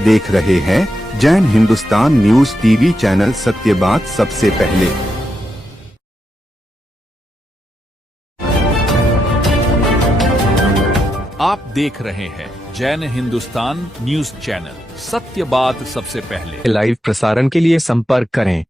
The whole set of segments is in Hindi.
देख रहे हैं Jain Hindustan news TV channel. सत्य बात सबसे पहले। आप देख रहे हैं जैन हिंदुस्तान न्यूज चैनल। सत्य बात सबसे पहले। लाइव प्रसारण के लिए संपर्क करें।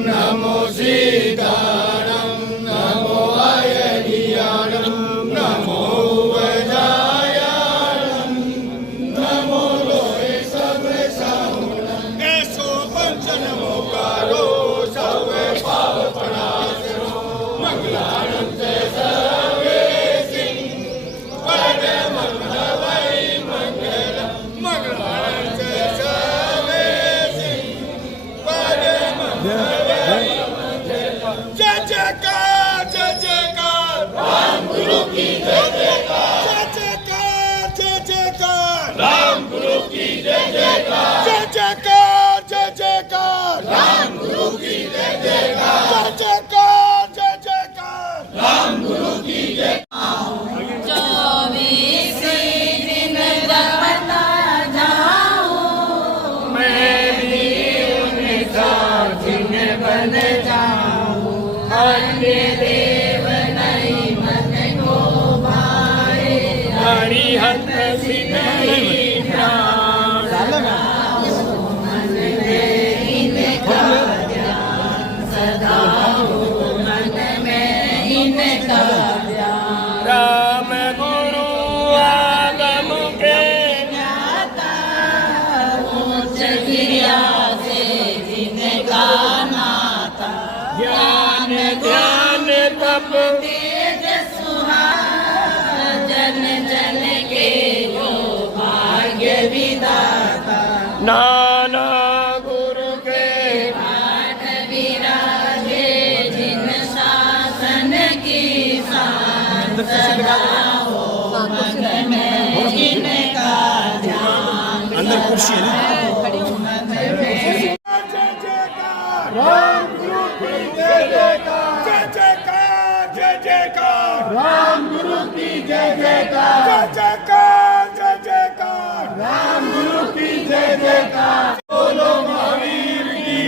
नमो सीताराम नमो अयनियाणं नमो वजायाणं नमो लोहे सर्वे साहुणं ऐसो पंचनमोकारो सर्वे पाप प्रणाशनो मंगलानं च सर्वे सिंह परम वै मंगलम मंगलानं च सर्वे सिंह परम जय जयकार जय जयकार राम गुरु की जय जयकार जय जयकार जय जयकार राम गुरु की जय जयकार जय जयकार जय जयकार राम गुरु की जय जयकार जय जयकार जय जयकार राम गुरु की जय। 24 दिन जपता जाऊं मैं भी उनका जिन बन जाऊं। अन्य देव नहीं मन को भाए हरिहत सिद्धि प्राण मन में इनका ध्यान सदा हो मन में इनका ध्यान। राम गुरु आगम के ज्ञाता उच्च क्रिया से जिनका नाता ज्ञान ध्यान तप तेज सुहाना जन जन के जो भाग्य विधाता। नाना गुरु के पाठ विराजे जिन शासन की शान सदा हो मन में इनका ध्यान। अंदर कुर्सी है जय जयकार राम गुरु की जय जयकार जय जयकार जय जयकार राम गुरु की जय जयकार जय जयकार जय जयकार राम गुरु की जय जयकार। बोलो महावीर की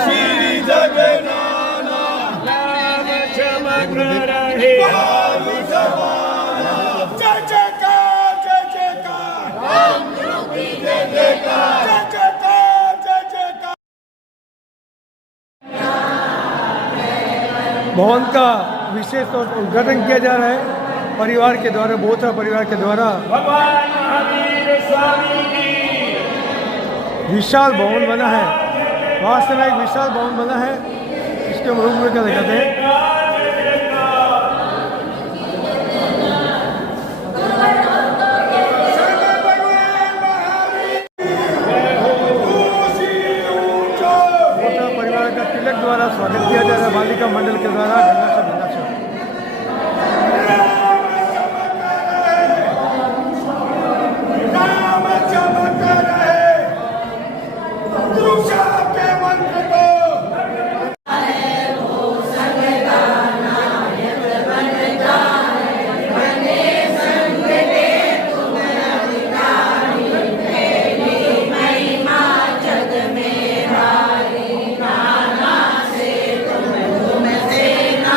श्री जगन्नाथ नाम चमक रहे जय जयकार जय जयकार राम गुरु की जय जयकार जय जयकार जय जयकार। भवन का विशेष तौर पर उद्घाटन किया जा रहा है परिवार के द्वारा, बोथरा परिवार के द्वारा। भगवान महावीर स्वामी की विशाल भवन बना है, वास्तव में एक विशाल भवन बना है। इसके रूप में क्या दिखाते हैं। बोथरा परिवार का तिलक द्वारा स्वागत किया जा रहा है, बालिका मंडल के द्वारा गंगा से गंगा से। राम चमक रहे दूषा के मंत्र को तुमसे ना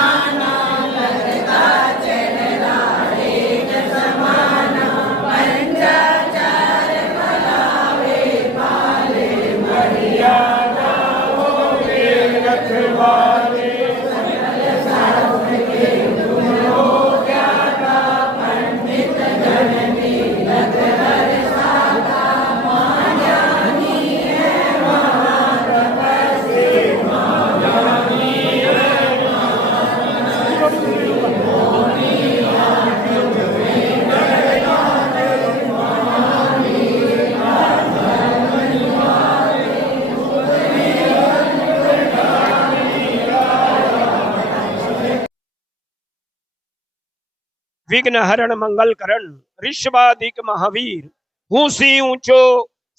विघ्न हरण मंगल करण ऋषभादिक महावीर हूँ सी ऊंचो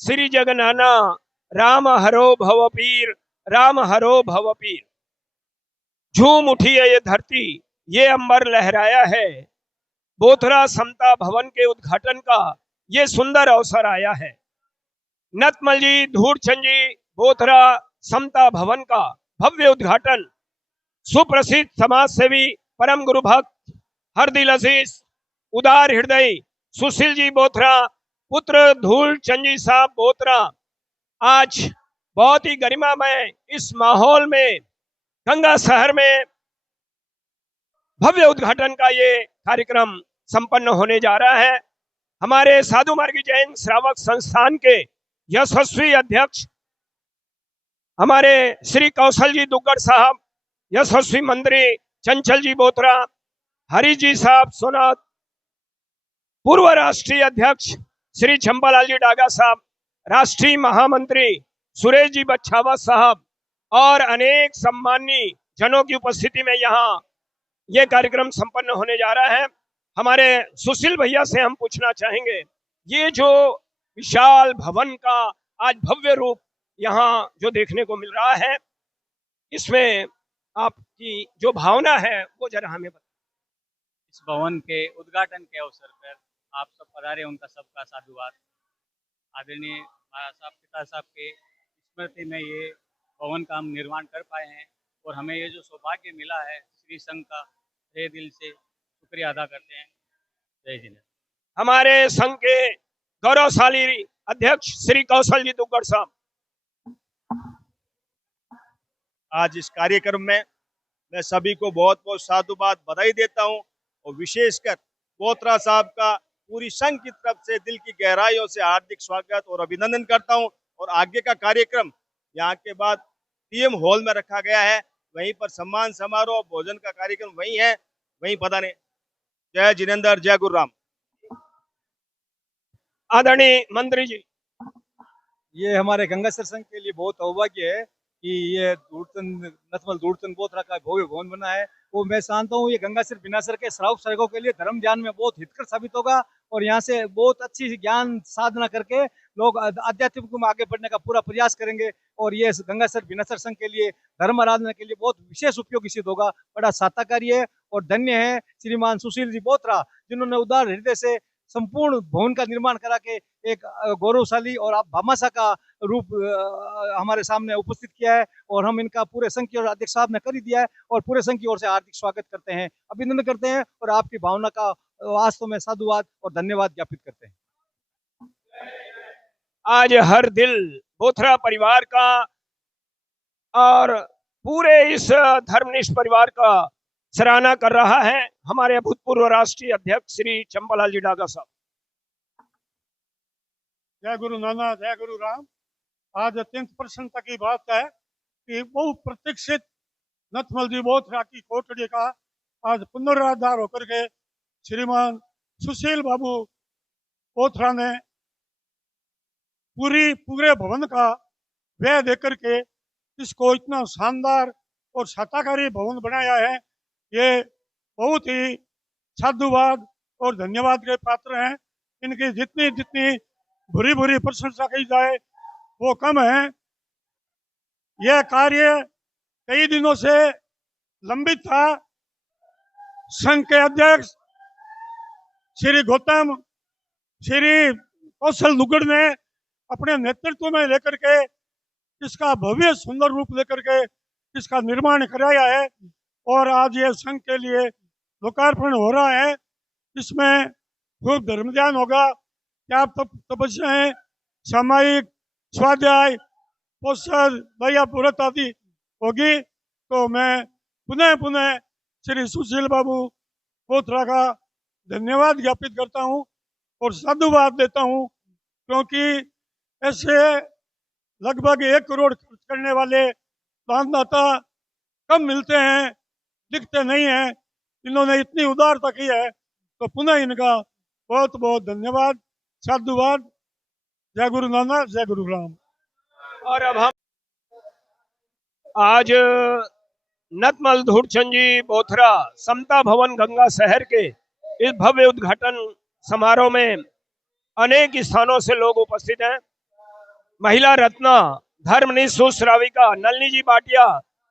श्री जगनाना राम हरो भव पीर राम हरो भव पीर। झूम उठी है ये धरती, ये अंबर लहराया है, बोथरा समता भवन के उद्घाटन का ये सुंदर अवसर आया है। नतमल जी धूड़चंद जी बोथरा समता भवन का भव्य उद्घाटन सुप्रसिद्ध समाज सेवी परम गुरु भक्त हरदिल अजीज उदार हृदय सुशील जी बोथरा पुत्र धूड़चंद जी साहब बोथरा आज बहुत ही गरिमामय इस माहौल में गंगा शहर में भव्य उद्घाटन का ये कार्यक्रम संपन्न होने जा रहा है। हमारे साधु मार्गी जैन श्रावक संस्थान के यशस्वी अध्यक्ष हमारे श्री कौशल जी दुग्गड़ साहब, यशस्वी मंत्री चंचल जी बोथरा, हरि जी साहब सोनाथ, पूर्व राष्ट्रीय अध्यक्ष श्री चंपालाल जी डागा साहब, राष्ट्रीय महामंत्री सुरेश जी बच्छावा साहब और अनेक सम्मानी जनों की उपस्थिति में यहाँ ये कार्यक्रम संपन्न होने जा रहा है। हमारे सुशील भैया से हम पूछना चाहेंगे, ये जो विशाल भवन का आज भव्य रूप यहाँ जो देखने को मिल रहा है, इसमें आपकी जो भावना है वो जरा हमें बताएं। इस भवन के उद्घाटन के अवसर पर आप सब पधारे, उनका सबका साधुवाद। आदरणीय महाराज साहब पिता साहब के स्मृति में ये भवन का हम निर्माण कर पाए हैं और हमें ये जो सौभाग्य मिला है, श्री संघ का तहे दिल से शुक्रिया अदा करते हैं। जय हिंद। हमारे संघ के गौरवशाली अध्यक्ष श्री कौशल जी दुग्गड़ साहब। आज इस कार्यक्रम में मैं सभी को बहुत बहुत साधुवाद बधाई देता हूं और विशेषकर बोथरा साहब का पूरी संघ की तरफ से दिल की गहराइयों से हार्दिक स्वागत और अभिनंदन करता हूं। और आगे का कार्यक्रम यहाँ के बाद पीएम हॉल में रखा गया है, वहीं पर सम्मान समारोह भोजन का कार्यक्रम वहीं है, वहीं पधारें। जय जिनेंद्र, जय गुरु राम। आदरणीय मंत्री जी, ये हमारे गंगासर संघ के लिए बहुत सौभाग्य है कि ये नतमल धूड़चंद बोथरा का भव्य भवन बना है। वो मैं जानता हूँ ये गंगासर बिनासर के श्रावक सर्गों के लिए धर्म ज्ञान में बहुत हितकर साबित होगा और यहाँ से बहुत अच्छी ज्ञान साधना करके लोग आध्यात्मिक में आगे बढ़ने का पूरा प्रयास करेंगे और ये गंगासर बिनासर संघ के लिए धर्म आराधना के लिए बहुत विशेष उपयोगी सिद्ध होगा। बड़ा सार्थकारी है और धन्य है श्रीमान सुशील जी बोथरा, जिन्होंने उदार हृदय से संपूर्ण भवन का निर्माण करा के एक गौरवशाली और आप भामाशाह का रूप हमारे सामने उपस्थित किया है और हम इनका पूरे संघ की ओर अध्यक्ष साहब ने कर ही दिया है और पूरे संघ की ओर से हार्दिक स्वागत करते हैं, अभिनंदन करते हैं और आपकी भावना का वास्तव में साधुवाद और धन्यवाद ज्ञापित करते हैं। आज हर दिल बोथरा परिवार का और पूरे इस धर्मनिष्ठ परिवार का सराहना कर रहा है हमारे भूतपूर्व राष्ट्रीय अध्यक्ष श्री चंपालाल जी डागा साहब। जय गुरु नानक, जय गुरु राम। आज अत्यंत प्रसन्नता की बात है कि बहु प्रतीक्षित नतमल जी बोथरा की कोठड़ी का आज पुनरुद्धार होकर के श्रीमान सुशील बाबू बोथरा ने पूरे भवन का व्यय देकर के इसको इतना शानदार और साताकारी भवन बनाया है। ये बहुत ही साधुवाद और धन्यवाद के पात्र हैं। इनकी जितनी जितनी बुरी बुरी प्रशंसा की जाए वो कम है। यह कार्य कई दिनों से लंबित था। संघ के अध्यक्ष श्री गौतम श्री कौशल दुग्गड़ ने अपने नेतृत्व में लेकर के इसका भव्य सुंदर रूप लेकर के इसका निर्माण कराया है और आज ये संघ के लिए लोकार्पण हो रहा है। इसमें खूब धर्म ध्यान होगा, क्या तपस्याएं, सामायिक स्वाध्याय, पोषण, दया पुरत आदि होगी। तो मैं पुनः पुनः श्री सुशील बाबू बोथरा का धन्यवाद ज्ञापित करता हूं और साधुवाद देता हूं, क्योंकि ऐसे लगभग 1 करोड़ खर्च करने वाले दानदाता कम मिलते हैं, दिखते नहीं हैं। इन्होंने इतनी उदारता की है तो पुनः इनका बहुत बहुत धन्यवाद, साधुवाद। जय गुरु नानक, जय गुरु राम। और अब हम आज नतमल धूड़चंद जी बोथरा समता भवन गंगा शहर के इस भव्य उद्घाटन समारोह में अनेक स्थानों से लोग उपस्थित हैं। महिला रत्न धर्मनिष्ठ श्राविका नलिनी जी भाटिया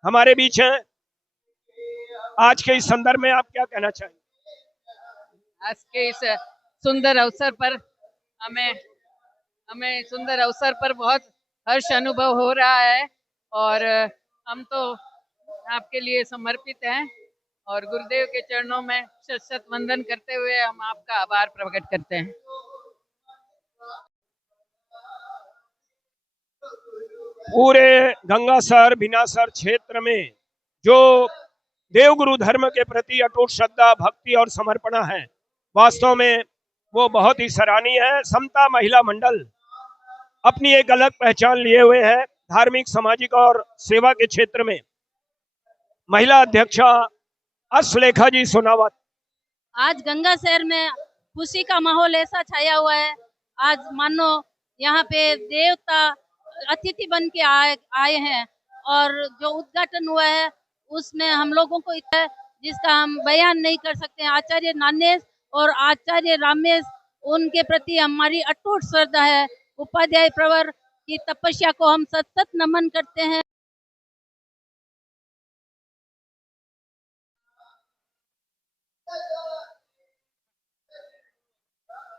हमारे बीच हैं। आज के इस संदर्भ में आप क्या कहना चाहेंगे? आज के इस सुंदर अवसर पर हमें सुंदर अवसर पर बहुत हर्ष अनुभव हो रहा है और हम तो आपके लिए समर्पित हैं और गुरुदेव के चरणों में शत शत वंदन करते हुए हम आपका आभार प्रकट करते हैं। पूरे गंगासर बिनासर क्षेत्र में जो देवगुरु धर्म के प्रति अटूट श्रद्धा भक्ति और समर्पण है, वास्तव में वो बहुत ही सराहनीय है। समता महिला मंडल अपनी एक अलग पहचान लिए हुए है धार्मिक सामाजिक और सेवा के क्षेत्र में। महिला अध्यक्षा अश्लेखा जी सोनावत। आज गंगा शहर में खुशी का माहौल ऐसा छाया हुआ है। आज मानो यहाँ पे देवता अतिथि बन के आए हैं और जो उद्घाटन हुआ है उसमें हम लोगों को जिसका हम बयान नहीं कर सकते। आचार्य नानेश और आचार्य रामेश, उनके प्रति हमारी अटूट श्रद्धा है। उपाध्याय प्रवर की तपस्या को हम सतत नमन करते हैं।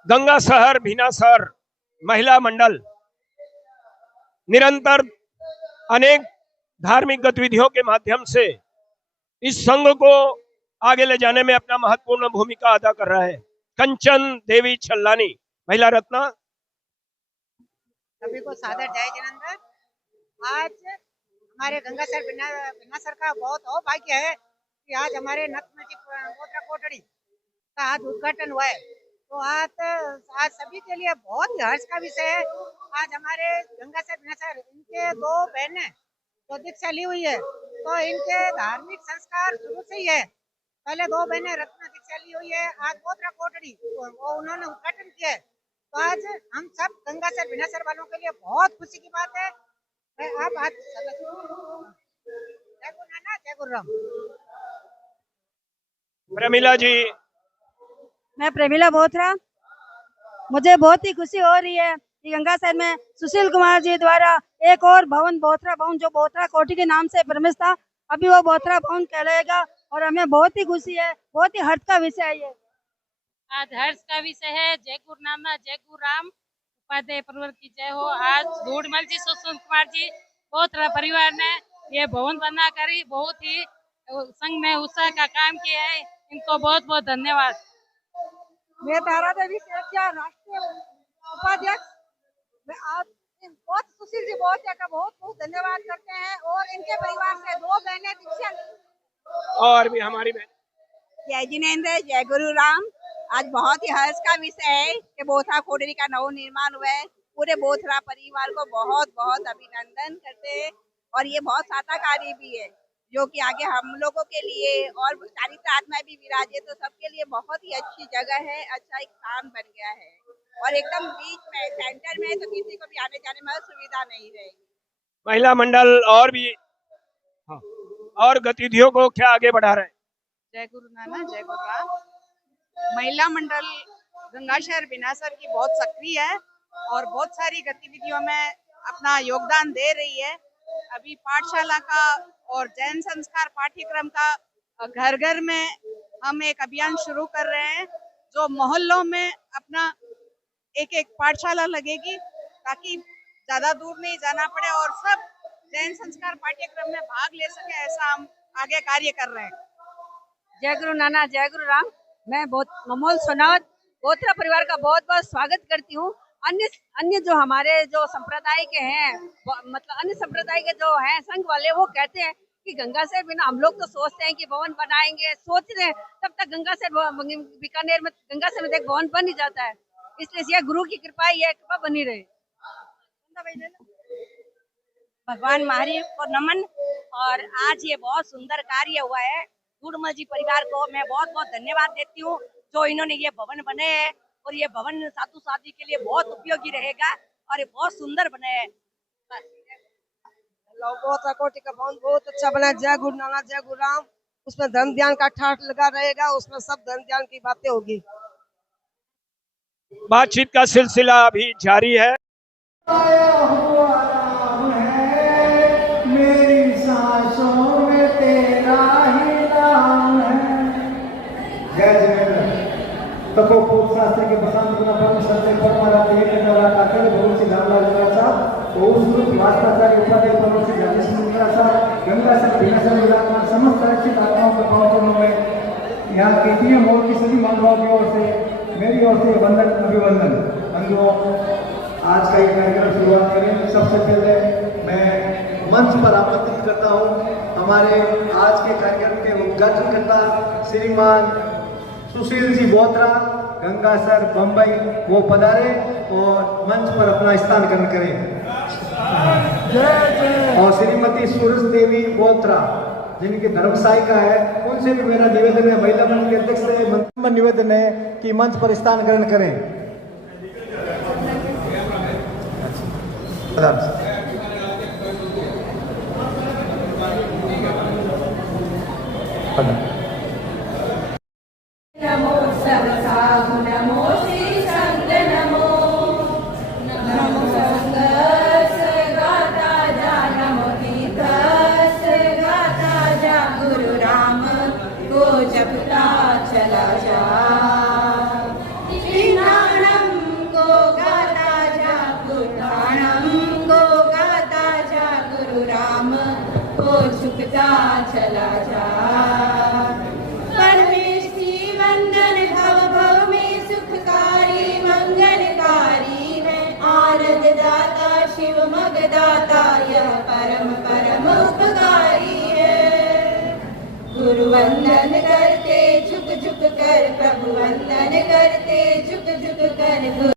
गंगा शहर भीनासर महिला मंडल निरंतर अनेक धार्मिक गतिविधियों के माध्यम से इस संघ को आगे ले जाने में अपना महत्वपूर्ण भूमिका अदा कर रहा है। कंचन देवी छल्लानी महिला रत्न। सभी को सादर जय जिनेंद्र। आज हमारे गंगासर बिनासर का बहुत सौभाग्य है कि आज हमारे नतमजी गोत्रा कोटड़ी का आज उद्घाटन हुआ है। तो आज सभी के लिए बहुत ही हर्ष का विषय है। आज हमारे गंगासर बिनासर इनके दो बहनें जो दीक्षा ली हुई है, तो इनके धार्मिक संस्कार शुरू से ही है। पहले दो बहनें रत्न दीक्षा ली हुई है, आज गोत्रा कोटड़ी वो उन्होंने उद्घाटन किया है। तो आज हम सब गंगासर बिनासर वालों के लिए बहुत खुशी की बात है। आप आज जय गुरु नानक जय गुरु राम। प्रमिला जी। मैं प्रमिला बोथरा। मुझे बहुत ही खुशी हो रही है कि गंगासर में सुशील कुमार जी द्वारा एक और भवन बोथरा भवन जो बोथरा कोठी के नाम से प्रमित था, अभी वो बोथरा भवन कहलाएगा और हमें बहुत ही खुशी है। बहुत ही हर्ष का विषय है ये। आज हर्ष का विषय है। जय गुरु नानक जय गुरु राम। उपाध्याय परिवार की जय हो। आज धूड़मल जी सुशील कुमार जी बोथरा परिवार ने ये भवन बनाकर बहुत ही संघ में उत्साह का काम किया है। इनको बहुत बहुत धन्यवाद। मैं तारा देवी राष्ट्रीय उपाध्यक्ष आज बहुत सुशील जी बहुत का बहुत बहुत धन्यवाद करते हैं और इनके परिवार से दो बहनें दीक्षा और भी हमारी बहन। जय जिनेंद्र जय गुरु राम। आज बहुत ही हर्ष का विषय है कि बोथरा कोटड़ी का नव निर्माण हुआ है। पूरे बोथरा परिवार को बहुत बहुत अभिनंदन करते हैं और ये बहुत सार्थकारी भी है जो कि आगे हम लोगों के लिए और चारित्र आत्मा भी विराजे तो सबके लिए बहुत ही अच्छी जगह है। अच्छा एक स्थान बन गया है और एकदम बीच में सेंटर में, तो किसी को भी आने जाने में सुविधा नहीं रहेगी। महिला मंडल और भी और गतिविधियों को क्या आगे बढ़ा रहे हैं? जय गुरु नानक जय गुरु राम। महिला मंडल गंगाशहर बिनासर की बहुत सक्रिय है और बहुत सारी गतिविधियों में अपना योगदान दे रही है। अभी पाठशाला का और जैन संस्कार पाठ्यक्रम का घर घर में हम एक अभियान शुरू कर रहे हैं जो मोहल्लों में अपना एक एक पाठशाला लगेगी ताकि ज्यादा दूर नहीं जाना पड़े और सब जैन संस्कार पाठ्यक्रम में भाग ले सके। ऐसा हम आगे कार्य कर रहे हैं। जय गुरु नानक जय गुरु राम। मैं बहुत ममोल सोनावत बोथरा परिवार का बहुत बहुत स्वागत करती हूँ। अन्य जो हमारे जो संप्रदाय के हैं, मतलब अन्य संप्रदाय के जो हैं संघ वाले, वो कहते हैं कि गंगा से बिना हम लोग तो सोचते हैं कि भवन बनाएंगे, सोच रहे हैं, तब तक गंगा से बीकानेर में गंगा से एक भवन बन ही जाता है। इसलिए यह गुरु की कृपा, यह कृपा बनी रहे। भगवान महावीर को नमन। और आज ये बहुत सुंदर कार्य हुआ है। धूड़मल जी परिवार को मैं बहुत बहुत धन्यवाद देती हूँ जो इन्होंने ये भवन बने हैं और ये भवन साधु साध्वी के लिए बहुत उपयोगी रहेगा और ये बहुत सुंदर बने हैं। बोथरा कोठी का भवन बहुत अच्छा बना। जय गुरु नानक जय गुरु राम। उसमें धर्म ध्यान का ठाठ लगा रहेगा, उसमें सब धर्म ध्यान की बातें होगी। बातचीत का सिलसिला अभी जारी है। मेरी सांसों में तेरा ही नाम है। जय जय तपोपूत शास्त्री के बसंत गुना परम संजय परमारा देव नवरा काकर बहुत सी रामलाल साहब और स्वरूप वास्ताचार्य उपाध्याय परम से जाति सुंदरा साहब गंगा से विनाशन विराजमान समस्त रक्षित आत्माओं के पावनों में यहाँ के टीएम और की सभी मानवाओं की ओर से मेरी ओर से वंदन अभिवंदन। बंधुओं, आज का ये कार्यक्रम शुरुआत करें। सबसे पहले मैं मंच पर आमंत्रित करता हूँ हमारे आज के कार्यक्रम के उद्घाटनकर्ता श्रीमान सुशील जी बोत्रा गंगासर बम्बई, वो पधारे और मंच पर अपना स्थान ग्रहण करें। और श्रीमती सूरज देवी बोत्रा जिनकी धर्म सहायिका है, उनसे भी मेरा निवेदन है, महिला मंच के अध्यक्ष से निवेदन है कि मंच पर स्थान ग्रहण करें। नमो सरसाहु नमो श्री संत नमो नमो संगस गाता जा नमो तीर्थस गाता जा गुरु राम को जपता चला जा श्रीनाणम को गाता जा पुराणम को गाता जा गुरु राम को झुकता चला जा। वंदन भव भव में सुखकारी मंगलकारी है, आनंद दाता शिव मगदाता यह परम परम उपकारी है। गुरु वंदन करते झुक झुक कर, प्रभु वंदन करते झुक झुक कर।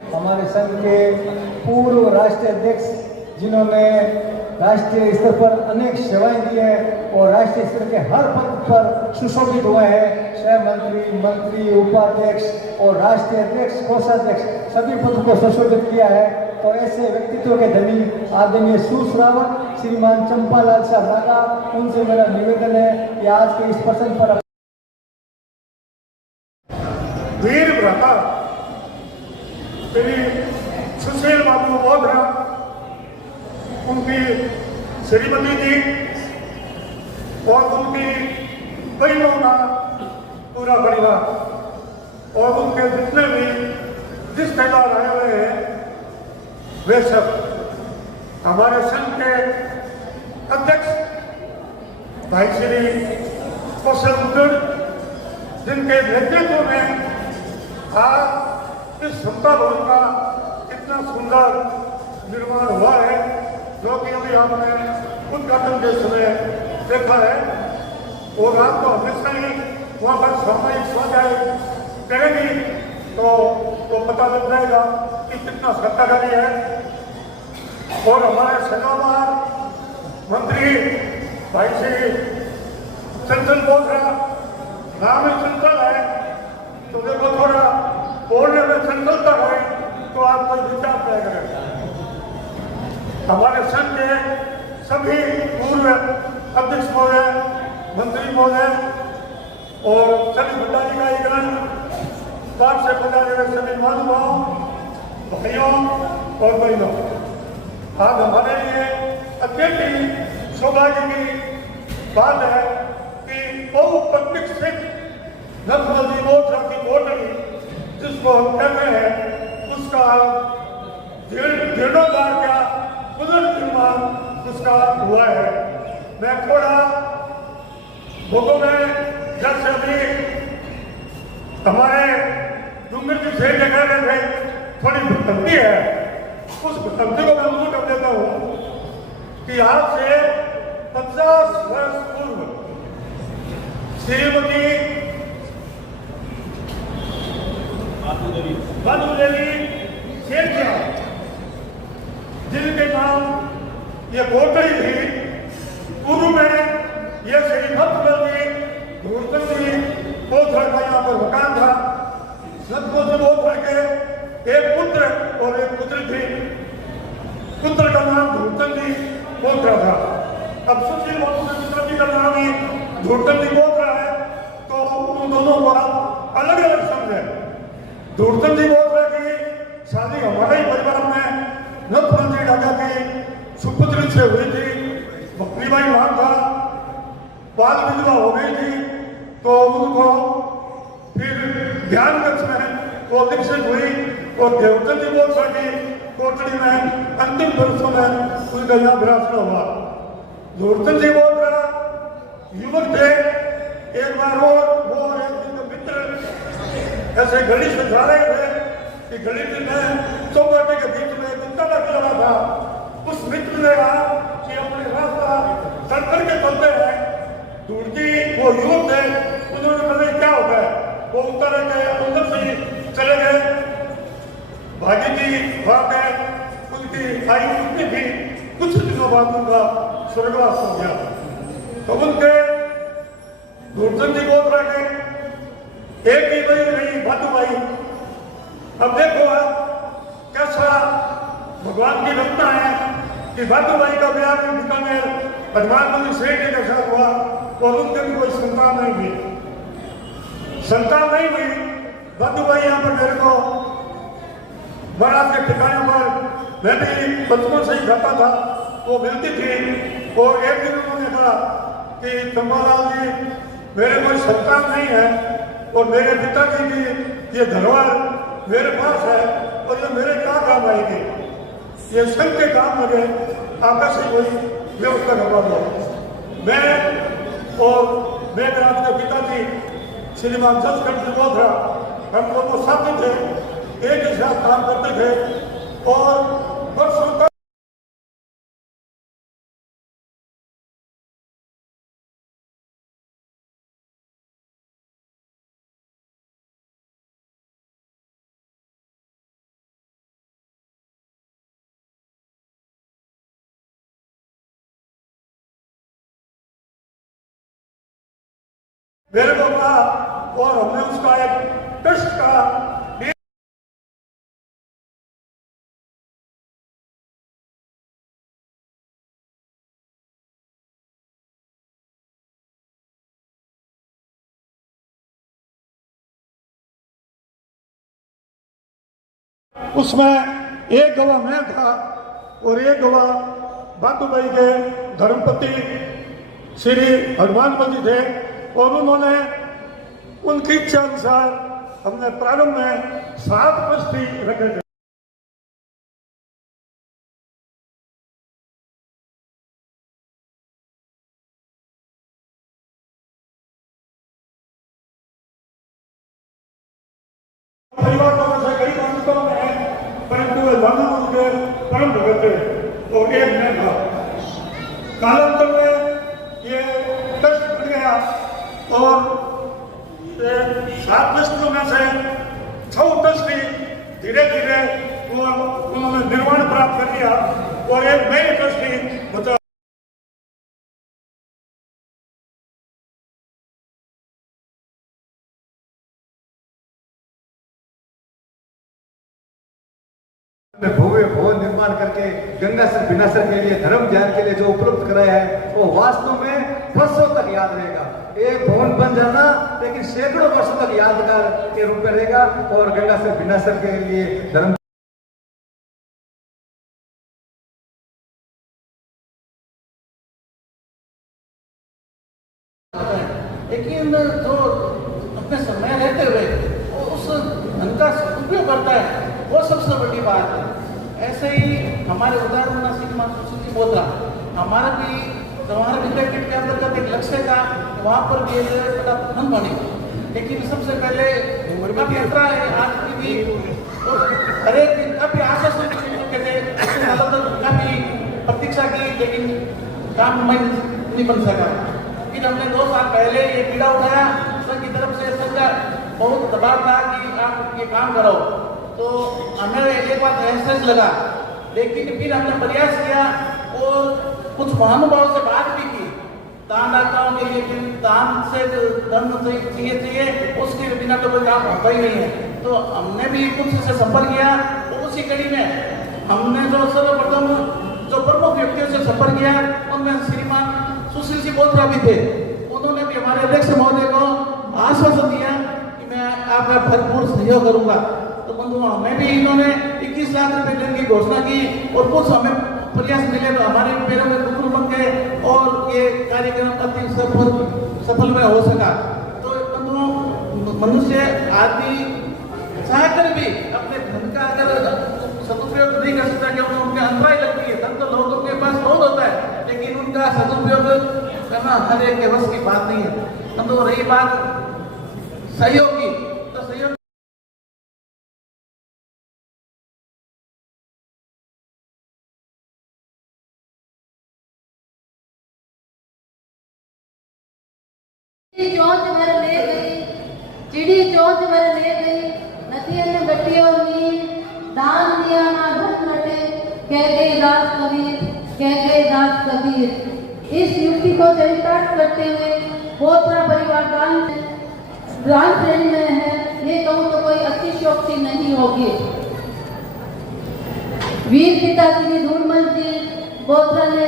हमारे संघ के पूर्व राष्ट्रीय अध्यक्ष जिन्होंने राष्ट्रीय स्तर पर अनेक सेवाएं दी हैं और राष्ट्रीय स्तर के हर पद पर सुशोभित हुए हैं, सह मंत्री, मंत्री, उपाध्यक्ष और राष्ट्रीय अध्यक्ष, कोषाध्यक्ष सभी पदों को सुशोभित किया है। तो ऐसे व्यक्तित्व के धनी आदरणीय सुश्रावक श्रीमान चंपालाल साहब नागा, उनसे मेरा निवेदन है कि आज के इस प्रसंग पर वीर भ्राता श्री सुशील बाबू बोधरा, उनकी श्रीमती जी और उनकी बहनों का पूरा परिवार और उनके जितने भी रिश्तेदार आए हुए हैं, वे सब हमारे संघ के अध्यक्ष भाई श्री कौशल मुकुंद, जिनके नेतृत्व में आज इस समता भवन का इतना सुंदर निर्माण हुआ है, जो कि अभी आपने उद्घाटन के समय देखा है। और रात को हमेशा ही वहाँ पर सामूहिक स्वाध्याय करेगी तो पता लग जाएगा कि कितना सत्ताकारी है। और हमारे सलाहकार मंत्री भाई श्री चंचल बोधरा नाम ही चंचल है, तो देखो थोड़ा बोलने में चंचलता है तो आप कोई विचार तय करें। हमारे संघ के सभी पूर्व अध्यक्ष महोदय, मंत्री महोदय और सभी पदाधिकारीगण, पार्ट से पधारे हुए सभी महानुभावों, भाइयों और बहनों, आज हमारे लिए अत्यंत सौभाग्य की बात है कि बहुपत्निक सिख नथमल बोधरा की कोटड़ी जिसको हम कह रहे हैं, उसका जीर्णोद्धार का पुनर्निर्माण उसका हुआ है। मैं थोड़ा लोगों में जैसे अभी हमारे डूंगर जी से जगह रहे थे, थोड़ी भटकती है, उस भटकती को मैं दूर कर देता हूँ कि आज से 50 वर्ष पूर्व श्रीमती बादुदेवी सेठिया जिनके नाम ये कोटड़ी थी, पूर्व में ये श्री नथमल जी बोधरा का यहाँ पर मकान था। नथमल जी बोधरा के एक पुत्र और एक पुत्री थी। पुत्र का नाम धूर्तन जी बोधरा था। अब सुशील पुत्र जी का नाम ही धूर्तन जी बोधरा है, तो उन दोनों को आप अलग अलग समझे। धूर्तन जी बोधरा की शादी हमारे ही परिवार में नथमल जी राजा की सुपुत्री से हुई थी। बकरीबाई वहां था, बाल विधवा हो गई थी, तो उनको फिर ध्यान कक्ष में वो दीक्षित हुई और देवचंद जी बोधरा की कोटड़ी में अंतिम वर्षों में उनका यहाँ विरासत हुआ। धूर्तन जी बोधरा युवक थे। एक बार और वो और एक उनके मित्र ऐसे गली से जा रहे थे कि गली में चौपाटी के बीच में कुत्ता लगा था। उस मित्र ने कहा कि अपने रास्ता चल करके चलते हैं। ढूंढती वो युवक थे, उन्होंने कहा क्या होता है, वो उतर के अंदर से चले गए। भागी जी वहां गए, उनकी आयु उतनी थी, कुछ दिनों बाद उनका स्वर्गवास हो गया। तो उनके धूर्तन जी बोधरा के एक ही भाई नहीं, भातुबाई। अब देखो आप कैसा भगवान की रचना है कि भातुबाई का ब्याह बीकानेर हनुमान मंदिर सेठ के साथ हुआ और उनके भी कोई संतान नहीं हुई। संतान नहीं हुई। भातुबाई यहाँ पर मेरे को महाराज के ठिकाने पर मैं भी बचपन से ही खाता था, वो मिलती थी। और एक दिन उन्होंने कहा कि चंपालाल जी, मेरे कोई संतान नहीं है और मेरे पिताजी की ये धरोहर मेरे पास है और ये मेरे क्या काम आएगी, ये संघ के काम लगे, आपस में कोई व्यवस्था करवा दो। मैं और मेरे आपके पिताजी श्रीमान जसकंठ बोधरा, हम दोनों साथी थे, एक ही साथ काम करते थे और वर्षों तक मेरे को कहा और हमने उसका एक टेस्ट का उसमें एक गवाह मैं था और एक गवाह भातुबाई के धर्मपति श्री हनुमान जी थे। और उन्होंने उनकी इच्छा अनुसार हमने प्रारंभ में 7 प्रश्न रखे थे। परिवार को वैसे कई वंशों में है, परंतु वे दोनों उनके परम भगत थे और एक मैं था। कालांतर में ये कष्ट बढ़ गया और 7 दशकों में से 6 दशक धीरे धीरे उन्होंने निर्माण प्राप्त कर लिया और एक नई दशक बचा। भव्य भवन निर्माण करके गंगासर बिनासर के लिए, धर्म ज्ञान के लिए जो उपलब्ध कराया है वो वास्तव में वर्षों तक याद रहेगा। एक भवन बन जाना लेकिन सैकड़ों वर्षों तक यादगार के रूप में रहेगा। और गंगासर बिनासर के लिए धर्म लेकिन जो अपने समय रहते हुए उस धन का उपयोग करता है वो सबसे बड़ी बात है। ऐसे ही हमारे उदाहरण सुशील जी बोल रहा, हमारा भी जवाहर विद्यापीठ के अंतर्गत एक लक्ष्य था, वहाँ पर भी बड़ा भवन बने। लेकिन सबसे पहले काफी खतरा है आज भी, हर एक दिन काफी आश्वासन मिल चुके थे, काफी प्रतीक्षा की, लेकिन काम नहीं बन सका। फिर हमने 2 साल पहले ये पीड़ा उठाया, संघ की तरफ से संघ का बहुत दबाव था कि आप ये काम करो, तो हमें एक बात एहसास लगा। लेकिन फिर हमने प्रयास किया और कुछ महानुभावों से बात भी की, दानदाताओं के लिए दान से धन चाहिए, उसके बिना तो कोई काम होता ही नहीं है। तो हमने भी कुछ से संपर्क किया, तो उसी कड़ी में हमने जो सर्वप्रथम जो प्रमुख व्यक्तियों से संपर्क किया उनमें श्रीमान सुशील जी बोथरा भी थे। उन्होंने भी हमारे अध्यक्ष महोदय को आश्वासन दिया कि मैं आपका भरपूर सहयोग करूंगा। तो बंधुओं, हमें भी इन्होंने 21 लाख रुपए देने की घोषणा की और कुछ हमें प्रयास मिले तो हमारे पैरों में घुटने बन गए और ये कार्यक्रम अति सफल में हो सका। तो बंधुओं, मनुष्य आदि चाहकर भी अपने धन का अगर सदुपयोग नहीं कर सकता, क्योंकि उनके अंतराय लगती है। धन तो लोगों के पास बहुत होता है, लेकिन उनका सदुपयोग करना हर एक के बस की बात नहीं है। तो रही बात सहयोग की, तो सहयोग चौंच भर ले गई, चिड़ी चौंच भर ले गई, नदियन गटियों नी दान दिया ना धन लटे, कह गए दास कबीर, कह गए दास कबीर। इस युक्ति को चरितार्थ करते हुए बोथरा परिवार दान श्रेणी में है, ये कहूँ तो कोई अतिशयोक्ति नहीं होगी। वीर पिता श्री धूड़मल जी बोथरा ने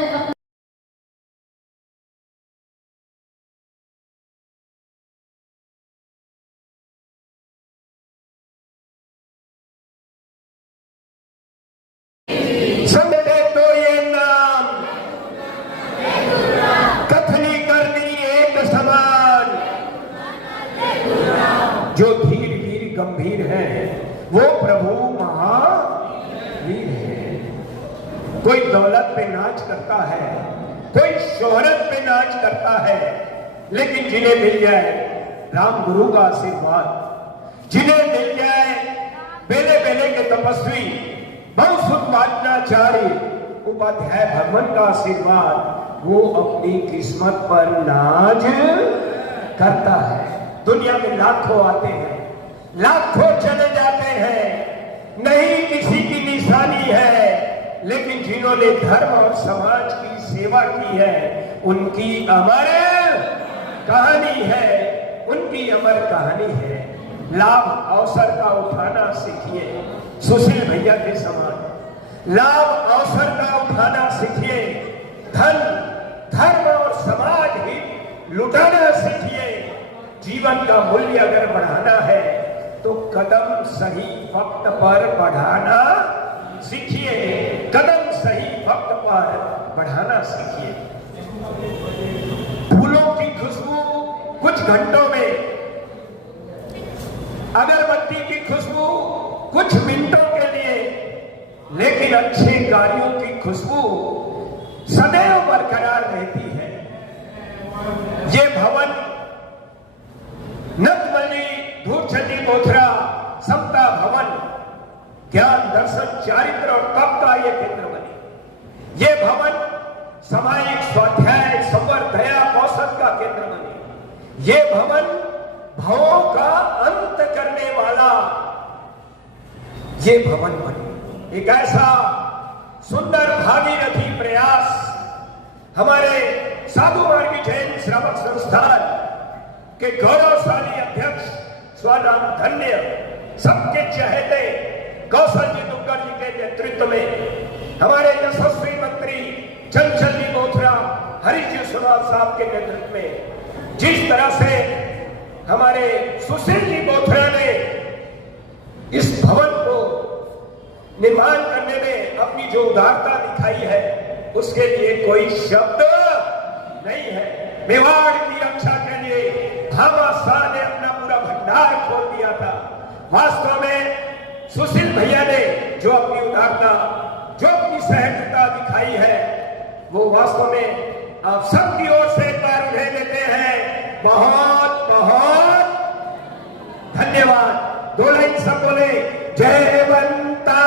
तो ये नाम कथनी कर दी एक समान, जो धीर वीर गंभीर है वो प्रभु महावीर है। कोई दौलत पे नाच करता है, कोई शोहरत पे नाच करता है, लेकिन जिन्हें मिल जाए राम गुरु का आशीर्वाद, जिन्हें मिल जाए बेले बेले के तपस्वी बहुसुत वाचनाचार्य उपाध्याय भगवान का आशीर्वाद, वो अपनी किस्मत पर नाज करता है। दुनिया में लाखों आते हैं, लाखों चले जाते हैं, नहीं किसी की निशानी है, लेकिन जिन्होंने धर्म और समाज की सेवा की है उनकी अमर कहानी है, उनकी अमर कहानी है। लाभ अवसर का उठाना सीखिए, सुशील भैया के समान लाभ अवसर का उठाना सीखिए, धन धर्म और समाज ही लुटाना सीखिए। जीवन का मूल्य अगर बढ़ाना है तो कदम सही वक्त पर बढ़ाना सीखिए, कदम सही वक्त पर बढ़ाना सीखिए। फूलों की खुशबू कुछ घंटों में, अगरबत्ती की खुशबू कुछ मिनटों के लिए, लेकिन अच्छे कार्यों की खुशबू सदैव बरकरार रहती है। ये भवन नतमली धूर्चंडी बोथरा समता भवन ज्ञान दर्शन चारित्र और तप का ये केंद्र बने। ये भवन सामाजिक स्वाध्याय संवर दया कौशल का केंद्र बने। ये भवन भावों का अंत करने वाला ये भवन बने। एक ऐसा सुंदर भागीरथी प्रयास हमारे साधु मार्गी जैन श्रावक संस्थान के गौरवशाली अध्यक्ष स्वनाम धन्य सबके चहेते कौशल जी दुग्गल कुमार जी के नेतृत्व में, हमारे यशस्वी मंत्री चंचल जी बोथरा, हरीश जी सुनार साहब के नेतृत्व में, जिस तरह से हमारे सुशील जी बोथरा ने इस भवन को निर्माण करने में अपनी जो उदारता दिखाई है, उसके लिए कोई शब्द नहीं है। मेवाड़ की रक्षा के लिए भामाशाह ने अपना पूरा भंडार खोल दिया था। वास्तव में सुशील भैया ने जो अपनी उदारता, जो अपनी सहजता दिखाई है, वो वास्तव में आप सबकी ओर से एक बार उन्हें देते हैं बहुत बहुत धन्यवाद। दो लाइन सब बोले, जयवंता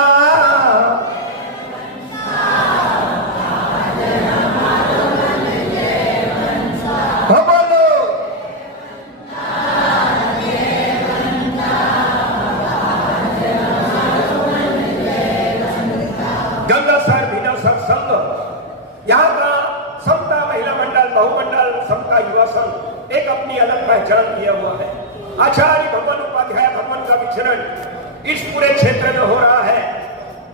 यहाँ का समता महिला मंडल, बहुमंडल समता युवा संघ एक अपनी अलग पहचान किया हुआ है। आचार्य भगवान उपाध्याय भगवान का विचरण इस पूरे क्षेत्र में हो रहा है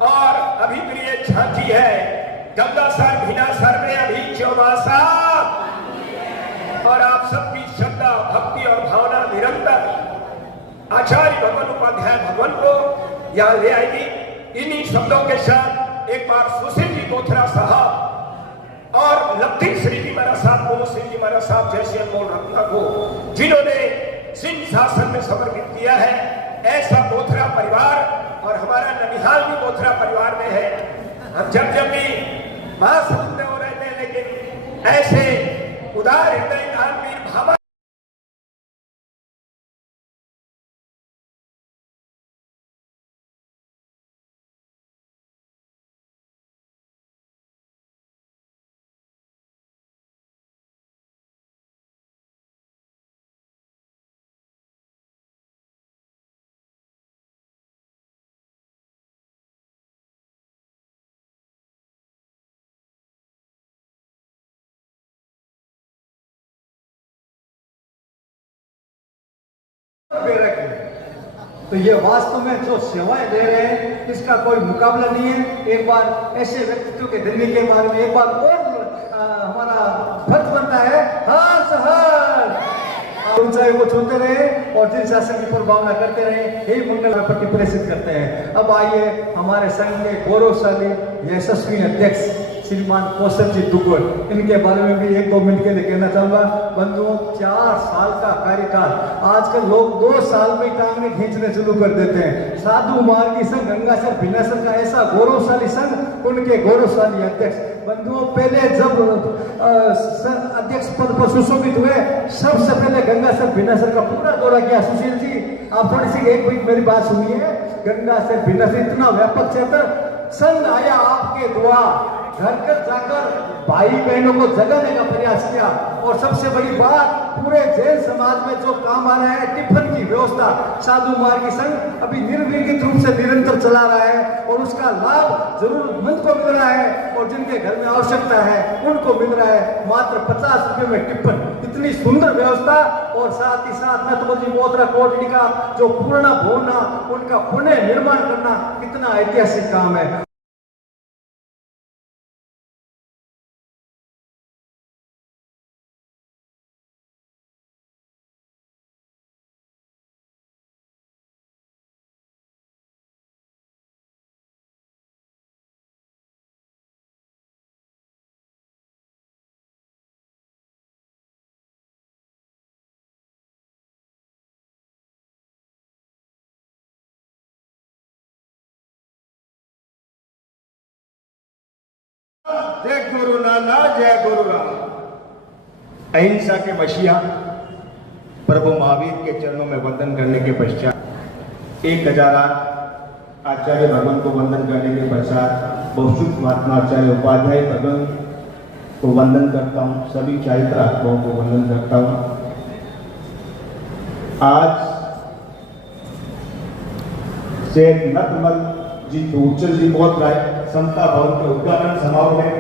और अभी प्रिय झांकी है गंगासर भिनासर में अभी चौमासा, और आप सबकी श्रद्धा भक्ति और भावना निरंतर आचार्य भगवान उपाध्याय भगवान को यहाँ ले आएगी। इन्हीं शब्दों के साथ एक बार सुशील जी बोथरा साहब और लब्धिक श्री जी महाराज साहब, मोनू सिंह जी महाराज साहब जैसे अनमोल रत्न को जिन्होंने सिंह शासन में समर्पित किया है, ऐसा बोथरा परिवार और हमारा ननिहाल भी बोथरा परिवार में है। हम जब भी महासमुंद में हो रहे थे, लेकिन ऐसे उदार हृदय दानवीर भावा तो ये वास्तव में जो सेवाएं दे रहे हैं इसका कोई मुकाबला नहीं है। एक बार ऐसे व्यक्तित्व के धनी के बारे में एक बार और हमारा फर्ज बनता है हर सहर ऊंचाई को छूते रहे और जिन शासन की प्रभावना करते रहे, यही मंगल में प्रतिप्रेषित करते हैं। अब आइए हमारे संघ के गौरवशाली यशस्वी अध्यक्ष श्रीमान कौशल जी दुग्गल, इनके बारे में भी 1-2 मिनट के लिए कहना चाहूंगा। बंधुओं, 4 साल का कार्यकाल, आजकल लोग 2 साल में टांगने खींचने शुरू कर देते हैं। साधु मार्गी संघ गंगासर भिनासर का ऐसा गौरवशाली संघ, उनके गौरवशाली अध्यक्ष। बंधुओं, पहले जब अध्यक्ष पद पर सुशोभित हुए, सबसे पहले गंगासर भिनासर का पूरा दौरा किया सुशील जी। आप थोड़ी सी एक मिनट मेरी बात सुनिए। गंगासर भिनासर इतना व्यापक क्षेत्र, संघ आया आपके द्वार, घर घर जाकर भाई बहनों को जगाने का प्रयास किया। और सबसे बड़ी बात, पूरे जैन समाज में जो काम आ रहा है टिफिन की व्यवस्था, साधु मार्गी संघ अभी निर्विघ्नित रूप से निरंतर चला रहा है और उसका लाभ जरूरतमंद को मिल रहा है और जिनके घर में आवश्यकता है उनको मिल रहा है। मात्र 50 रुपए में टिफिन, इतनी सुंदर व्यवस्था। और साथ ही साथ नथमल जी बोथरा कोटड़ी का जो पूर्ण भवना, उनका पुनः निर्माण करना कितना ऐतिहासिक काम है। जय गुरु नानक, जय गुरु राम। अहिंसा के मसीहा प्रभु महावीर के चरणों में वंदन करने के पश्चात 1008 आचार्य भगवान को वंदन करने के पश्चात बहुश्रुत महात्मा आचार्य उपाध्याय भगवान को वंदन करता हूँ। सभी चारित्र आत्माओं को वंदन करता हूँ। आज से नथमल जी दूरचंद जी बहुत राय समता भवन के उद्घाटन समारोह में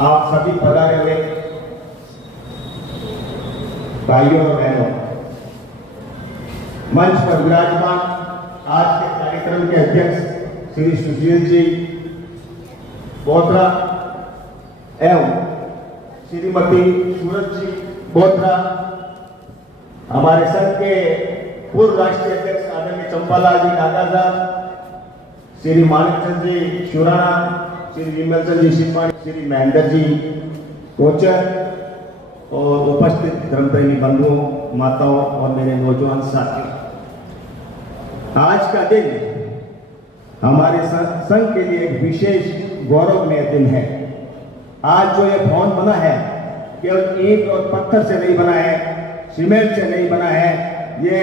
आप सभी पधारे हुए भाइयों और बहनों, मंच पर विराजमान आज के कार्यक्रम के अध्यक्ष श्री सुशील जी बोथरा एवं श्रीमती सूरज जी बोथरा, हमारे संघ के पूर्व राष्ट्रीय अध्यक्ष आदरणीय चंपालाल जी काका साहब, श्री मानिकचंद जी शुराना, श्री विमलचंद जी शिपाणी, श्री महेंद्र जी कोचर और उपस्थित धर्मप्रेमी बंधुओं, माताओं और मेरे नौजवान साथियों, आज का दिन हमारे संघ के लिए एक विशेष गौरवमय दिन है। आज जो ये भवन बना है केवल ईंट और पत्थर से नहीं बना है, सीमेंट से नहीं बना है, ये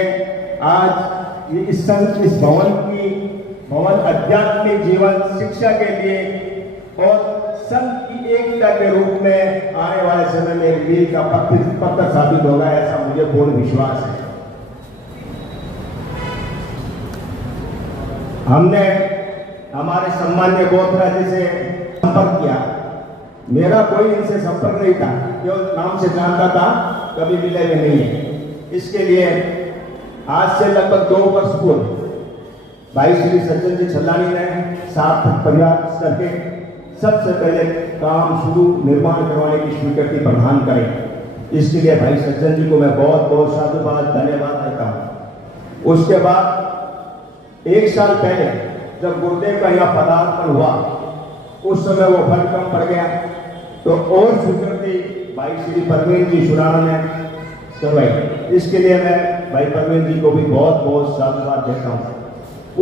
आज इस भवन आध्यात्मिक जीवन शिक्षा के लिए और संघ की एकता के रूप में आने वाले समय में मील का पत्थर साबित होगा, ऐसा मुझे पूर्ण विश्वास है। हमने हमारे सम्मान्य बोथरा जी से संपर्क किया, मेरा कोई इनसे संपर्क नहीं था, केवल नाम से जानता था, कभी मिले भी नहीं है। इसके लिए आज से लगभग 2 वर्ष पूर्व भाई श्री सज्जन जी छल्लानी ने साथ प्रयास करके सबसे पहले काम शुरू निर्माण करवाने की स्वीकृति प्रदान करें। इसके लिए भाई सज्जन जी को मैं बहुत बहुत साधुवाद धन्यवाद देता हूँ। उसके बाद 1 साल पहले जब गुरुदेव का यहाँ पदार्पण हुआ, उस समय वो फंड कम पड़ गया, तो और स्वीकृति भाई श्री परवीन जी शुराना ने करवाई। इसके लिए मैं भाई परवीन जी को भी बहुत बहुत साधुवाद देता हूँ।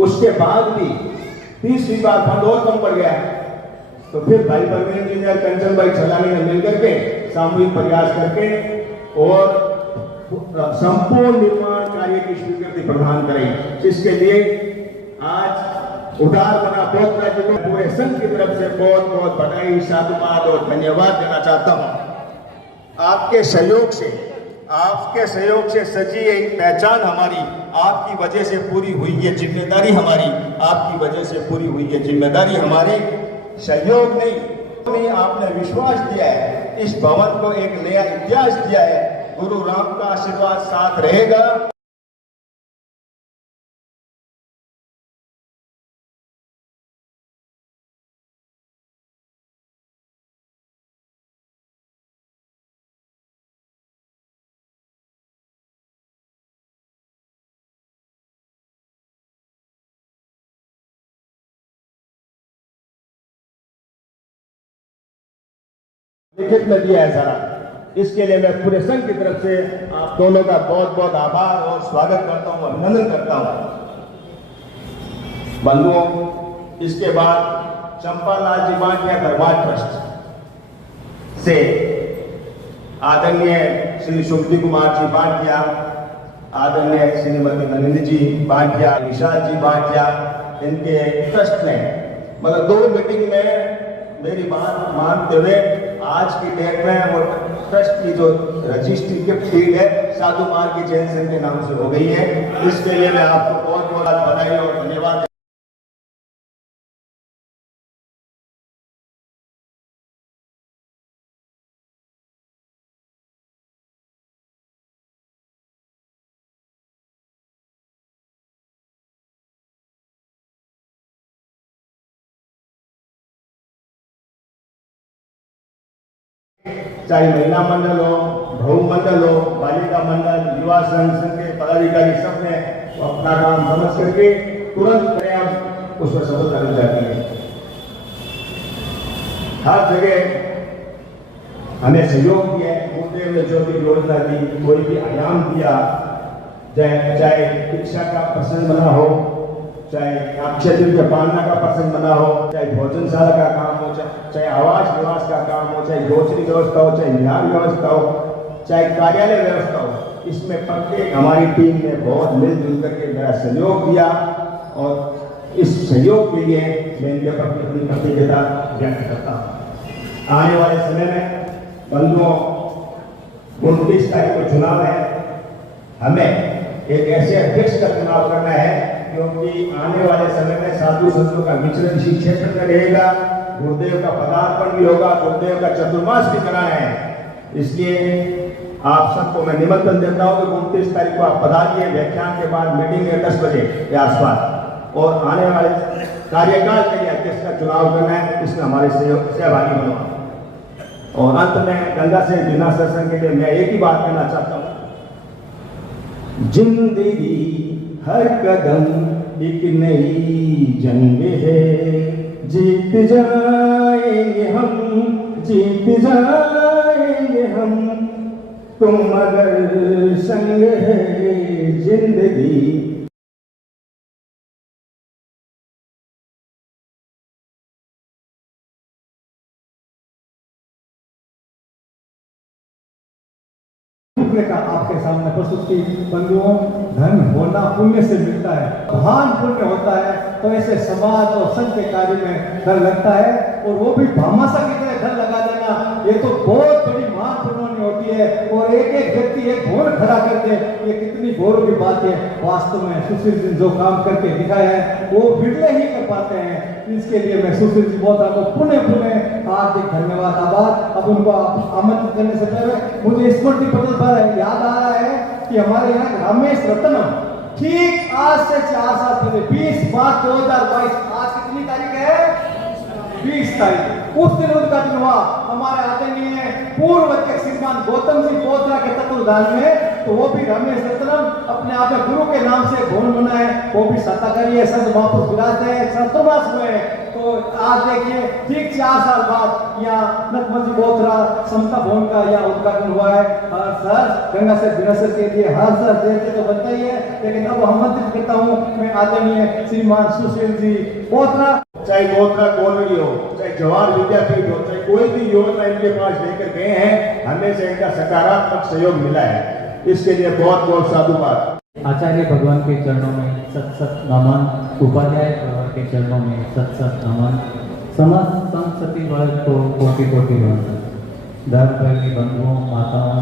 उसके बाद भी 30वीं बार फंड और कम पड़ गया, तो फिर भाई परवीन जी ने कंचन भाई छलानी ने मिलकर के सामूहिक प्रयास करके और संपूर्ण निर्माण कार्य की स्वीकृति प्रदान करें, जिसके लिए आज उदार बना बोथरा जी को पूरे संघ की तरफ से बहुत बहुत बधाई, साधुवाद और धन्यवाद देना चाहता हूं। आपके सहयोग से सजी एक पहचान हमारी आपकी वजह से पूरी हुई, ये जिम्मेदारी हमारी आपकी वजह से पूरी हुई, ये जिम्मेदारी हमारी सहयोग नहीं, आपने विश्वास दिया है, इस भवन को एक नया इतिहास दिया है। गुरु राम का आशीर्वाद साथ रहेगा। लिखित में दिया है सारा, इसके लिए मैं पूरे संघ की तरफ से आप दोनों का बहुत बहुत आभार और स्वागत करता हूं, अभिनंदन करता हूं। बंधुओं, इसके बाद चंपालाल जी बांटिया दरबार ट्रस्ट से आदरणीय श्री सुखदी कुमार जी बांटिया, आदरणीय श्रीमती नलिनी जी बांटिया, विशाल जी बांटिया, इनके ट्रस्ट ने मतलब 2 मीटिंग में मेरी बात मानते हुए आज की डेट में वो ट्रस्ट की जो रजिस्ट्री गिफ्ट डीड है साधु मार्ग की जैन सिंह के नाम से हो गई है। इसके लिए मैं आपको बहुत बहुत बधाई और धन्यवाद। चाहे महिला मंडल हो, बहु मंडल हो, बालिका मंडल, युवा संघ के पदाधिकारी सब ने अपना काम समझ करके तुरंत प्रयास उसमें सफलता मिल जाती है। हर जगह हमें सहयोग दिया है, गुरुदेव ने जो भी योजना दी, कोई भी आयाम दिया, चाहे शिक्षा का प्रसंग बना हो, चाहे अक्षय तृतीया पालना का प्रसंग बना हो, चाहे भोजनशाला का काम हो, चाहे आवास निवास का काम हो, चाहे ग्रोसरी व्यवस्था हो, चाहे निहार व्यवस्था हो, चाहे कार्यालय व्यवस्था हो, इसमें प्रत्येक हमारी टीम ने बहुत मिलजुल करके मेरा सहयोग दिया और इस सहयोग के लिए मैं इनके प्रति अपनी कृतज्ञता व्यक्त करता हूँ। आने वाले समय में बंधुओं, 29 तारीख को चुनाव है, हमें एक ऐसे अध्यक्ष का चुनाव करना है, क्योंकि आने वाले समय में साधु संतों का विचरण इसी क्षेत्र में रहेगा, गुरुदेव का पदार्पण भी होगा, गुरुदेव का चतुर्मास भी कराना है। इसलिए आप सबको मैं निमंत्रण देता हूं कि 29 तारीख को आप पधारिए, व्याख्यान के बाद मीटिंग है 10 बजे के आसपास, और आने वाले कार्यकाल के लिए अध्यक्ष का चुनाव करना है, इसमें हमारे सहभागी बनवाना है। और अंत में गंगा से बिना सत्संग के लिए मैं एक ही बात कहना चाहता हूँ, जिंदगी हर कदम एक नई जंग है, जीत जाएंगे हम, जीत जाएंगे हम, तुम अगर संग है जिंदगी। का आपके सामने प्रस्तुत की। बंधुओं, धन होना पुण्य से मिलता है, महान पुण्य होता है, तो ऐसे समाज और संघ के कार्य में धन लगता है, और वो भी भामाशा की तरह धन लगा देना, ये तो बहुत बड़ी महान पुण्य होती है। और एक एक व्यक्ति एक भोर खड़ा कर दे, ये कितनी गौरव की बात है। वास्तव में सुशील जी जो काम करके दिखाया है वो बिरले ही कर पाते हैं। इसके लिए मैं सुशील जी बहुत आपको पुनः पुनः हार्दिक धन्यवाद, आभार। अब उनको आमंत्रित करने से पहले मुझे स्मृति पटल पर याद आ रहा है कि हमारे यहाँ रमेश रत्नम ठीक आज से 4 साल पहले 20 मार्च 2022, आज कितनी तारीख है? 20 तारीख, उस दिन उद्घाटन हुआ हमारे आदरणीय पूर्व अध्यक्ष श्रीमान गौतम सिंह बोत्रा के तत्वाधान में। तो वो भी रमेश रत्नम अपने आप में गुरु के नाम से भवन बना है, वो भी शाकाहारी है, संत महापुरुष विराजते हैं, चतुर्मास हुए हैं। तो आज देखिए ठीक 4 साल बाद यहाँ नतमल जी बोत्रा समता भवन का यहाँ उद्घाटन हुआ है। सर गंगा से बिनासर के लिए हर सर देते तो बनता ही है, लेकिन अब आमंत्रित करता हूँ मैं आदरणीय श्रीमान सुशील जी बोत्रा। चाहे बोत्रा कॉलोनी हो, चाहे जवाहर विद्यापीठ हो, चाहे कोई भी योजना इनके पास लेकर गए हैं, हमेशा इनका सकारात्मक सहयोग मिला है, इसके लिए बहुत बहुत साधुवाद। आचार्य भगवान के चरणों में सत सत नमन, उपाध्याय भगवान के चरणों में सत सत नमन, समस्त संत सती वर्ग को कोटि कोटि वंदन। धर्म प्रेमी बंधुओं, माताओं,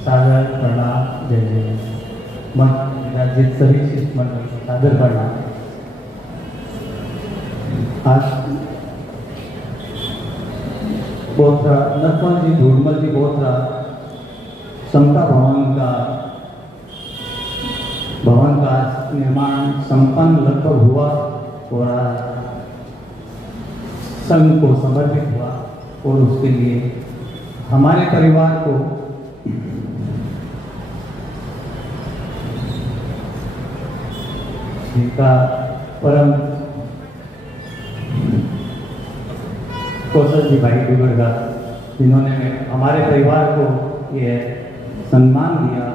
सादर प्रणाम, जय जय। मन राजित सभी शिष्ट मंडल को सादर प्रणाम। आज बोत्रा नतमल जी धूड़मल जी बोत्रा समता भवन का निर्माण संपन्न लगभग हुआ और संघ को समर्पित हुआ, और उसके लिए हमारे परिवार को जिनका परम कौशल जी भाई डुगरगा, जिन्होंने हमारे परिवार को ये सम्मान दिया,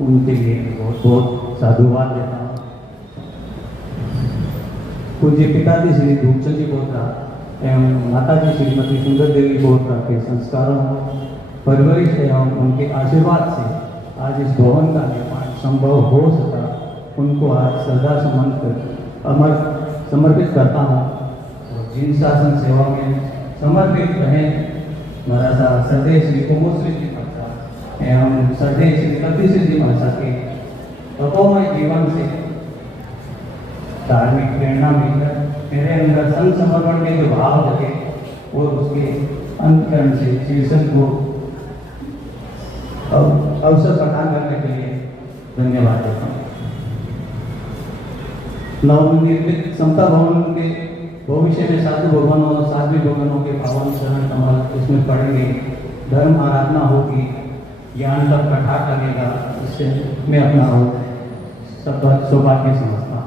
उनके लिए बहुत बहुत साधुवाद देता हूँ। पूज्य पिताजी श्री धूपचंद जी बोत्रा एवं माताजी श्रीमती सुंदर देवी बोत्रा के संस्कारों, परवरिश एवं उनके आशीर्वाद से आज इस भवन का निर्माण संभव हो सका। उनको आज श्रद्धा सुमन कर समर्पित करता हूँ। जिन शासन सेवा में समर्पित रहे महाराजा सरदेव श्री कुमुश्री जी महाराज एवं सरदेव श्री कपिल जी महाराज के तपोमय जीवन से धार्मिक प्रेरणा मिलकर मेरे अंदर संत समर्पण के जो भाव जगे और उसके अंतकरण से शीर्षक को अवसर प्रदान करने के लिए धन्यवाद देता हूँ। नवनिर्मित समता भवन के भविष्य में साधु भवन और साध्वी भवनों के पावन चरण कमल उसमें पड़ेंगे, धर्म आराधना होगी, ज्ञान का कटाक्ष लगेगा। इससे मैं अपना सौभाग्य समझता हूँ।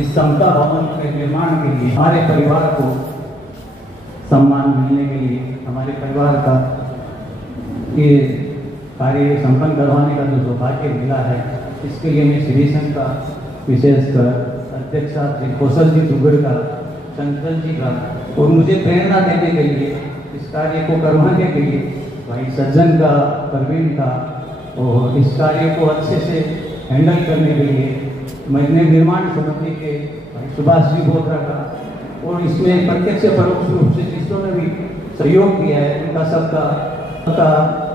इस समता भवन के निर्माण के लिए हमारे परिवार को सम्मान मिलने के लिए, हमारे परिवार का ये कार्य संपन्न करवाने का जो सौभाग्य मिला है, इसके लिए मैं श्री संघ का विशेषकर अध्यक्ष श्री कौशल जी दुगर का, शंकर जी का, और मुझे प्रेरणा देने के लिए, इस कार्य को करवाने के लिए भाई सज्जन का, परवीन का, और इस कार्य को अच्छे से हैंडल करने के लिए मैंने निर्माण समिति के भाई सुभाष जी बोत्रा का, और इसमें प्रत्यक्ष परोक्ष रूप से शिष्यों ने भी सहयोग किया है, उनका सबका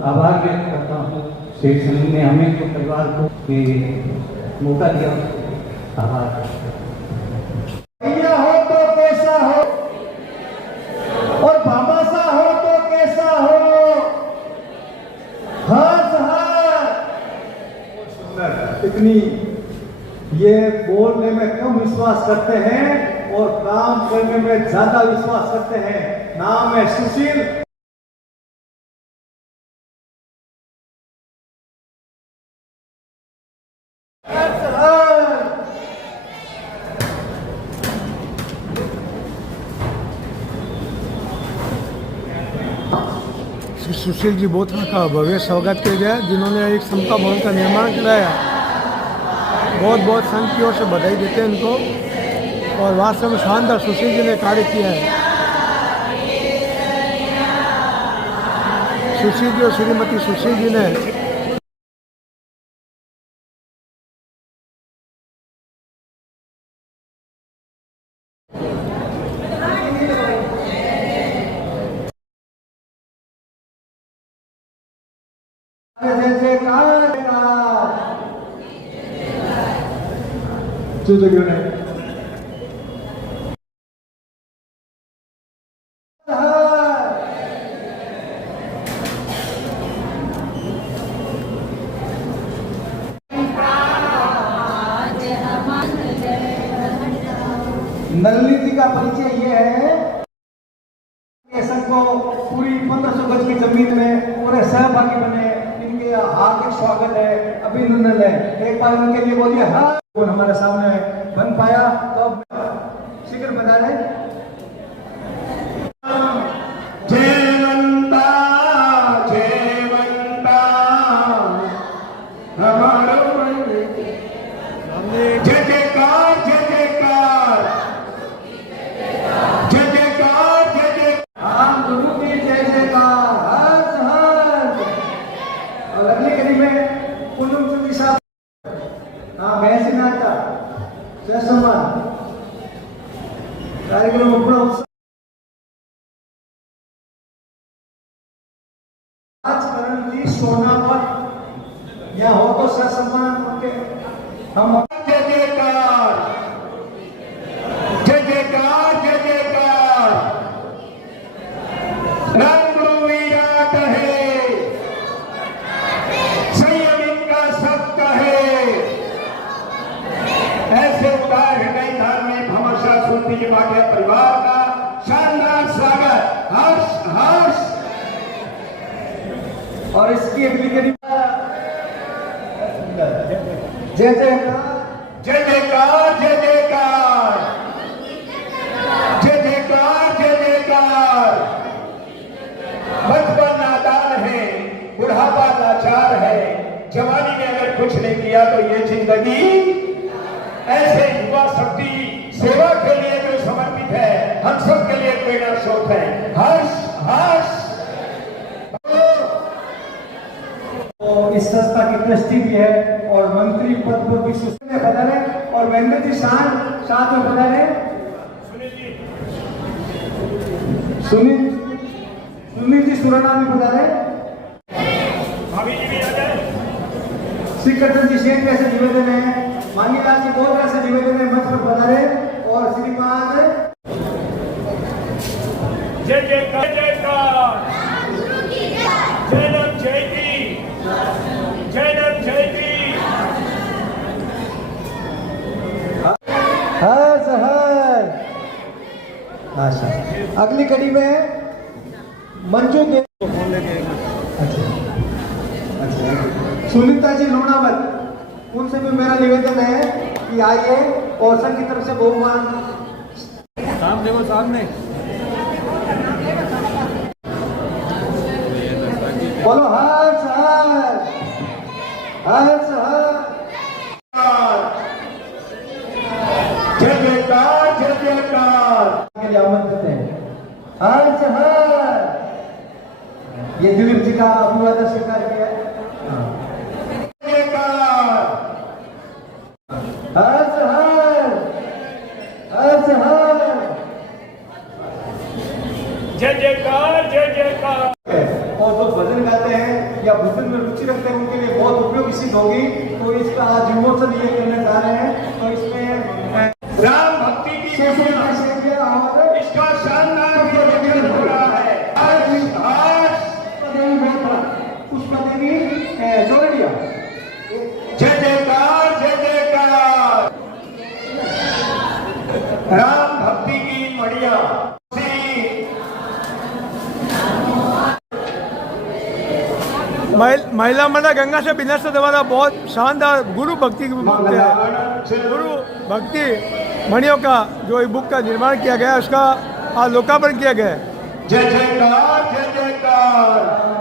आभार व्यक्त करता हूँ। शेख सलीम ने हमें जो परिवार को मौका दिया, आभार। भैया हो तो कैसा हो और भामाशा हो तो कैसा हो, हंस हंस। सुंदर, इतनी ये बोलने में कम विश्वास करते हैं और काम करने में ज्यादा विश्वास करते हैं। नाम है सुशील। श्री सुशील जी बोथरा का भव्य स्वागत किया गया, जिन्होंने एक समता भवन का निर्माण कराया। बहुत बहुत संघ की ओर से बधाई देते हैं इनको, और वास्तव में शानदार सुशील जी ने कार्य किया है। सुशील जी और श्रीमती सुशील जी ने नलिनी जी का परिचय ये है कि संघ को पूरी 1500 गज की जमीन में पूरे सहभागी बने। इनके हार्दिक स्वागत है, अभिनंदन है। एक बार उनके लिए बोलिए हाँ। हमारे सामने बन पाया तो अब शीघ्र बना रहे। जयवंता जयवंता हमारा जय जयकार जय जयकार जय जयकार जय जय राम गुरु की जय जयकार। हर हर। और अगली कड़ी में पूनम चुकी साहब, हाँ महसी नाटा जय सम्मान कार्यक्रम में पूरा उत्साह। राजकरण जी सोनापत यहाँ हो तो सर सम्मान उनके हम जय जयकार जय जयकार जय जयकार। रंग विराट है, संयम इनका सख्त है। ऐसे उदार हृदय धार्मिक हमेशा सुनती के भाग्य परिवार का शानदार स्वागत। हर्ष हर्ष। और इसकी अगली कड़ी जय जयकार जय जयकार जय जयकार जय जयकार जय जयकार। बचपन नादान है, बुढ़ापा लाचार है, जवानी में अगर कुछ नहीं किया तो ये जिंदगी। ऐसे युवा शक्ति सेवा के लिए जो समर्पित है, हम सब के लिए प्रेरणा स्रोत है। हर्ष हर्ष। इस संस्था की ट्रस्टी भी है और मंत्री पद पर भी सुशील ने बता रहे, और महेंद्र जी साथ में बता रहे। सुनील जी सुराना भी बता रहे। श्री कृष्ण जी शेख कैसे निवेदन है, मानीलाल जी बहुत कैसे निवेदन है, मंच पर बता रहे। और श्रीमान जय जयकार जयकार जयनम जयती जयनम जयती। हर्ष हर्ष। अच्छा, अगली कड़ी में मंजू देव। अच्छा, सुनीता जी लोनावत, उनसे भी मेरा निवेदन है कि आइए और संघ की तरफ से बहुमान। सामने देखो सामने। बोलो हर्ष हर्ष हर्ष हर्ष। जय जयकार जय जयकार के लिए आमंत्रित है। हर्ष हर्ष। ये दिलीप जी का अभिवादन स्वीकार किया। हर्ष हर्ष हर्ष हर्ष। जय जयकार जय जयकार। और जो भजन गाते हैं या भजन में रुचि रखते हैं उनके लिए बहुत उपयोगी सिद्ध होगी। तो इसका आज विमोचन ये करने जा रहे हैं। तो इसमें राम भक्ति की और इसका शानदार विमोचन हो रहा है। पुष्पा देवी जोड़िया। जय जयकार जय जयकार। राम भक्ति की मड़िया महिला मंडल गंगा से बिनासर द्वारा बहुत शानदार गुरु भक्ति की बुक है। गुरु भक्ति मणियों का जो एक बुक का निर्माण किया गया, उसका आज लोकार्पण किया गया है। जय जयकार, जय जयकार।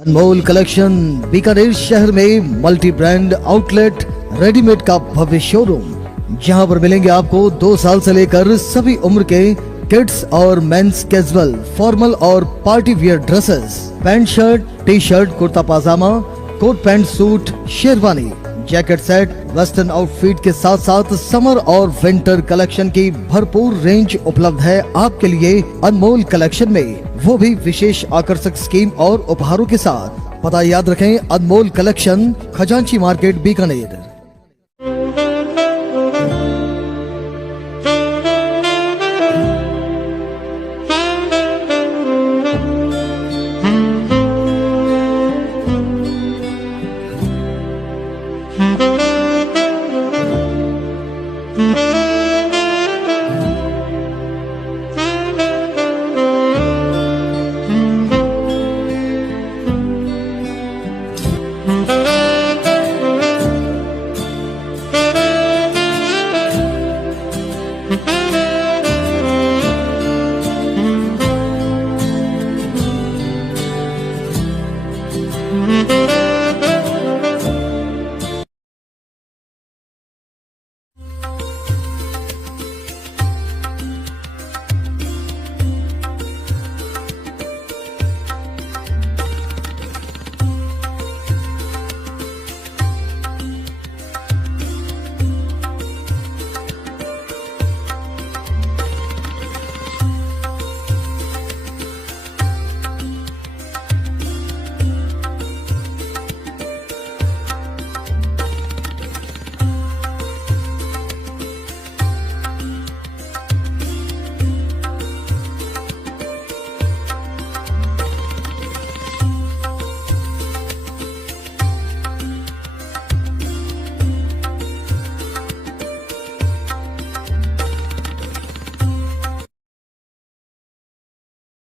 अनमोल कलेक्शन बीकानेर शहर में मल्टी ब्रांड आउटलेट रेडीमेड का भव्य शोरूम, जहां पर मिलेंगे आपको 2 साल से लेकर सभी उम्र के किड्स और मेंस कैजुअल, फॉर्मल और party wear dresses, pant shirt, T-shirt, kurta pyjama, coat pant suit, sherwani, jacket set, western outfit के साथ साथ समर और विंटर कलेक्शन की भरपूर रेंज उपलब्ध है आपके लिए अनमोल कलेक्शन में, वो भी विशेष आकर्षक स्कीम और उपहारों के साथ। पता याद रखें, अनमोल कलेक्शन, खजांची मार्केट, बीकानेर।